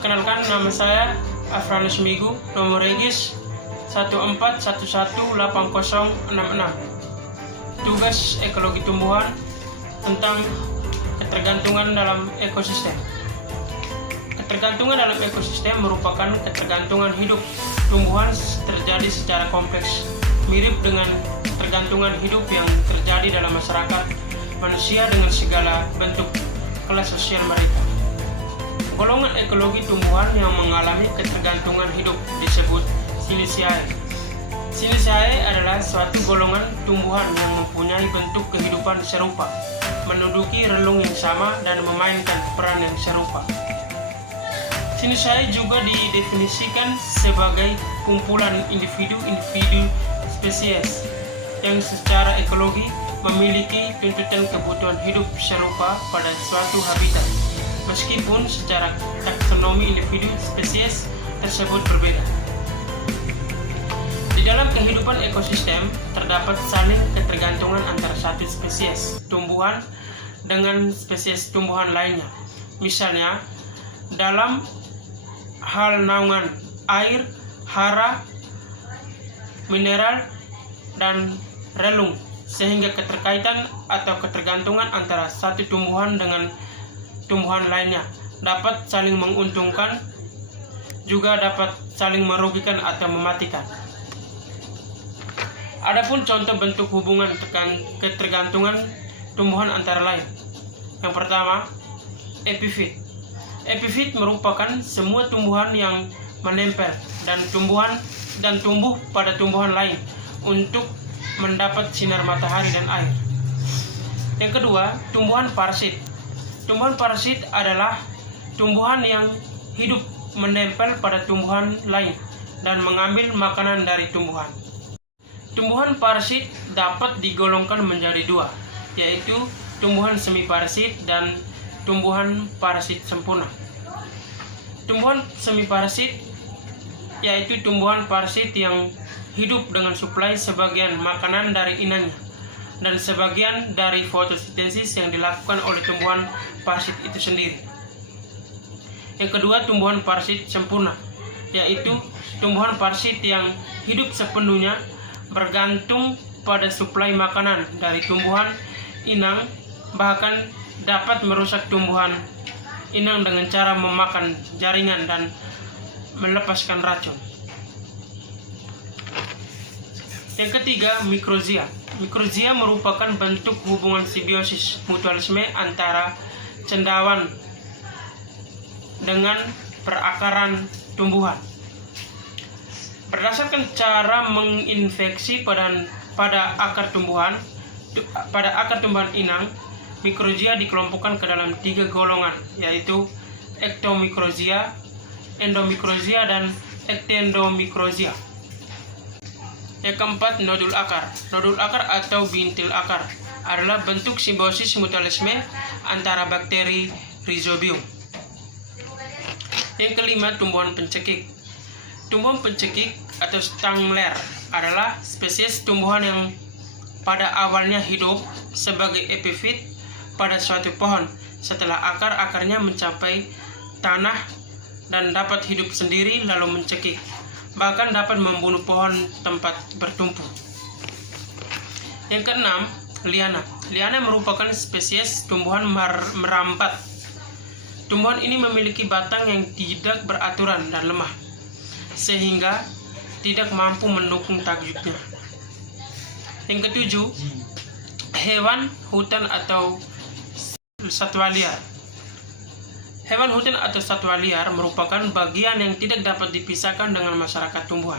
Perkenalkan, nama saya Afranus Migu, nomor regis 14118066. Tugas ekologi tumbuhan tentang ketergantungan dalam ekosistem. Ketergantungan dalam ekosistem merupakan ketergantungan hidup tumbuhan terjadi secara kompleks, mirip dengan ketergantungan hidup yang terjadi dalam masyarakat manusia dengan segala bentuk kelas sosial mereka. Golongan ekologi tumbuhan yang mengalami ketergantungan hidup disebut Siliciae. Siliciae adalah suatu golongan tumbuhan yang mempunyai bentuk kehidupan serupa, menduduki relung yang sama dan memainkan peran yang serupa. Siliciae juga didefinisikan sebagai kumpulan individu-individu spesies yang secara ekologi memiliki tuntutan kebutuhan hidup serupa pada suatu habitat, meskipun secara taksonomi individu spesies tersebut berbeda. Di dalam kehidupan ekosistem, terdapat saling ketergantungan antara satu spesies tumbuhan dengan spesies tumbuhan lainnya. Misalnya, dalam hal naungan air, hara, mineral, dan relung, sehingga keterkaitan atau ketergantungan antara satu tumbuhan dengan tumbuhan lainnya dapat saling menguntungkan, juga dapat saling merugikan atau mematikan. Adapun contoh bentuk hubungan ketergantungan tumbuhan antara lain. Yang pertama, epifit. Epifit merupakan semua tumbuhan yang menempel dan tumbuh pada tumbuhan lain untuk mendapat sinar matahari dan air. Yang kedua, tumbuhan parasit. Tumbuhan parasit adalah tumbuhan yang hidup menempel pada tumbuhan lain dan mengambil makanan dari tumbuhan. Tumbuhan parasit dapat digolongkan menjadi dua, yaitu tumbuhan semi parasit dan tumbuhan parasit sempurna. Tumbuhan semi parasit yaitu tumbuhan parasit yang hidup dengan suplai sebagian makanan dari inangnya dan sebagian dari fotosintesis yang dilakukan oleh tumbuhan parasit itu sendiri. Yang kedua, tumbuhan parasit sempurna, yaitu tumbuhan parasit yang hidup sepenuhnya bergantung pada suplai makanan dari tumbuhan inang, bahkan dapat merusak tumbuhan inang dengan cara memakan jaringan dan melepaskan racun. Yang ketiga, mikrozia. Mikrozia merupakan bentuk hubungan simbiosis mutualisme antara cendawan dengan perakaran tumbuhan. Berdasarkan cara menginfeksi pada akar tumbuhan inang, mikrozia dikelompokkan ke dalam 3 golongan, yaitu ektomikrozia, endomikrozia, dan ektendomikrozia. Yang keempat, nodul akar. Nodul akar atau bintil akar adalah bentuk simbiosis mutualisme antara bakteri Rhizobium. Yang kelima, tumbuhan pencekik. Tumbuhan pencekik atau stangler adalah spesies tumbuhan yang pada awalnya hidup sebagai epifit pada suatu pohon setelah akar-akarnya mencapai tanah dan dapat hidup sendiri lalu mencekik, bahkan dapat membunuh pohon tempat bertumpu. Yang keenam, liana. Liana merupakan spesies tumbuhan merambat. Tumbuhan ini memiliki batang yang tidak beraturan dan lemah, sehingga tidak mampu mendukung tajuknya. Yang ketujuh, hewan hutan atau satwa liar. Hewan hutan atau satwa liar merupakan bagian yang tidak dapat dipisahkan dengan masyarakat tumbuhan.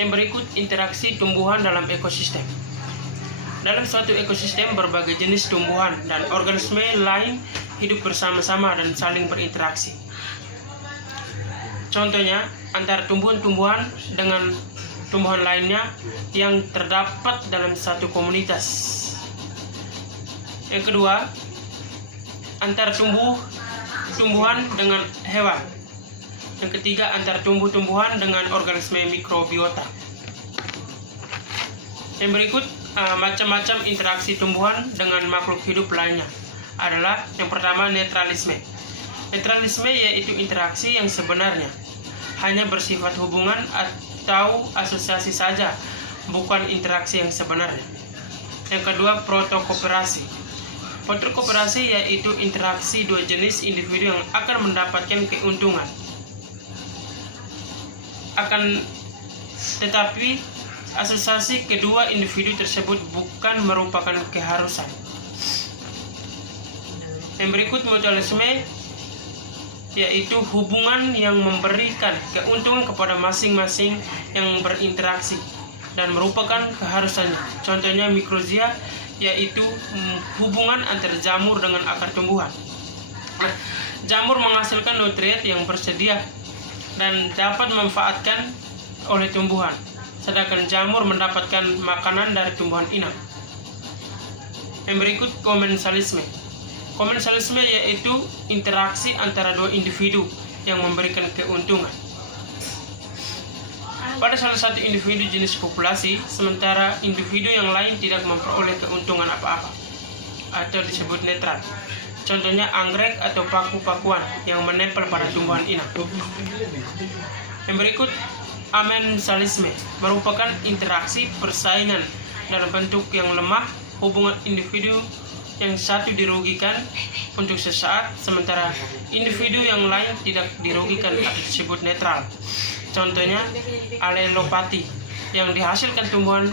Yang berikut, interaksi tumbuhan dalam ekosistem. Dalam suatu ekosistem, berbagai jenis tumbuhan dan organisme lain hidup bersama-sama dan saling berinteraksi. Contohnya, antara tumbuhan-tumbuhan dengan tumbuhan lainnya yang terdapat dalam satu komunitas. Yang kedua, antara tumbuhan dengan hewan. Yang ketiga, antara tumbuh-tumbuhan dengan organisme mikrobiota. Yang berikut, macam-macam interaksi tumbuhan dengan makhluk hidup lainnya adalah yang pertama, netralisme. Netralisme yaitu interaksi yang sebenarnya hanya bersifat hubungan atau asosiasi saja, bukan interaksi yang sebenarnya. Yang kedua, protokooperasi. Protokooperasi yaitu interaksi dua jenis individu yang akan mendapatkan keuntungan. Tetapi asosiasi kedua individu tersebut bukan merupakan keharusan. Yang berikut, mutualisme yaitu hubungan yang memberikan keuntungan kepada masing-masing yang berinteraksi dan merupakan keharusannya. Contohnya mikrozia yaitu hubungan antara jamur dengan akar tumbuhan. Jamur menghasilkan nutrien yang bersedia dan dapat dimanfaatkan oleh tumbuhan, sedangkan jamur mendapatkan makanan dari tumbuhan inang. Yang berikut, komensalisme. Komensalisme yaitu interaksi antara dua individu yang memberikan keuntungan pada salah satu individu jenis populasi, sementara individu yang lain tidak memperoleh keuntungan apa-apa, atau disebut netral. Contohnya anggrek atau paku-pakuan yang menempel pada tumbuhan inang. Yang berikut, amensalisme merupakan interaksi persaingan dalam bentuk yang lemah, hubungan individu yang satu dirugikan untuk sesaat, sementara individu yang lain tidak dirugikan atau disebut netral. Contohnya alelopati yang dihasilkan tumbuhan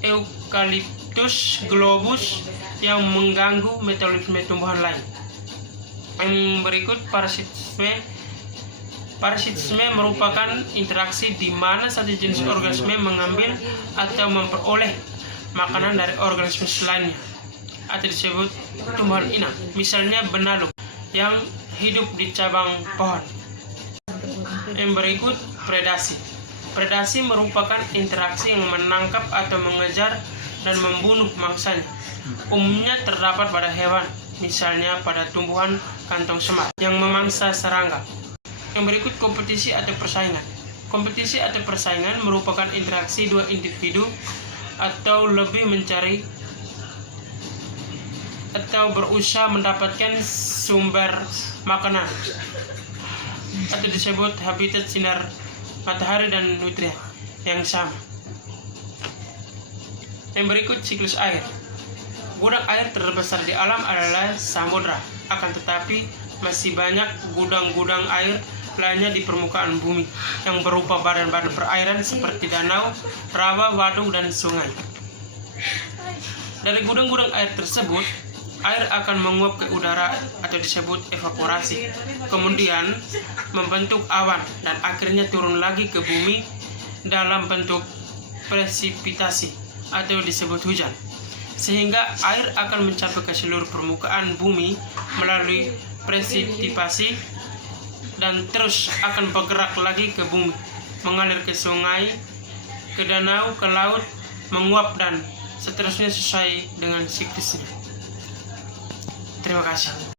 Eucalyptus globus yang mengganggu metabolisme tumbuhan lain. Yang berikut, parasitisme. Parasitisme merupakan interaksi di mana satu jenis organisme mengambil atau memperoleh makanan dari organisme lainnya, atau disebut tumbuhan inang. Misalnya benalu yang hidup di cabang pohon. Yang berikut, predasi. Predasi merupakan interaksi yang menangkap atau mengejar dan membunuh mangsanya. Umumnya terdapat pada hewan, misalnya pada tumbuhan kantong semar yang memangsa serangga. Yang berikut, kompetisi atau persaingan. Kompetisi atau persaingan merupakan interaksi dua individu atau lebih mencari atau berusaha mendapatkan sumber makanan, atau disebut habitat sinar matahari dan nutrien yang sama. Yang berikut, siklus air. Gudang air terbesar di alam adalah samudra, akan tetapi masih banyak gudang-gudang air lainnya di permukaan bumi yang berupa badan-badan perairan seperti danau, rawa, waduk, dan sungai. Dari gudang-gudang air tersebut, air akan menguap ke udara atau disebut evaporasi, kemudian membentuk awan dan akhirnya turun lagi ke bumi dalam bentuk presipitasi atau disebut hujan, sehingga air akan mencapai ke seluruh permukaan bumi melalui presipitasi dan terus akan bergerak lagi ke bumi, mengalir ke sungai, ke danau, ke laut, menguap dan seterusnya sesuai dengan siklusnya. Terima kasih.